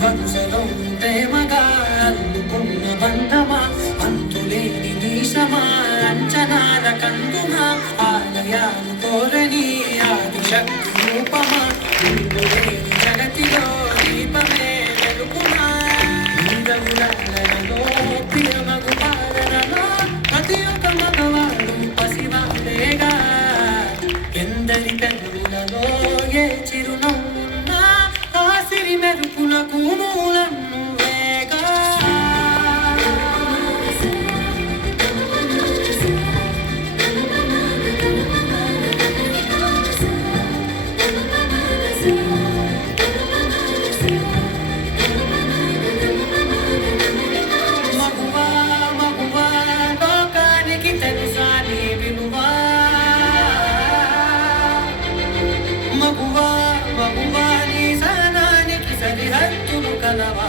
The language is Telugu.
వరుసలో ప్రేమగా అల్లుకున్న బంధమా అంతులేని నీశమా అంచనాల కందుమా ఆలయాలు కోరని ఆదిశక్తి రూపమా నీవు లేని జగతిలో దీపమే వెలుగుమా నీరవులలో ప్రియమగు పాలనలో ప్రతి ఒక్క మగవాడు పసివాడేగా ఎందరి పెదవులలో ఏ చిరునవ్వున్నా ఆ సిరి మెరుపులకు మూలం నువ్వేగా మగువా మగువా లోకానికి తెలుసా నీ విలువా మగువా మగువా నీ సహనానికి సరిహద్దులు కలవా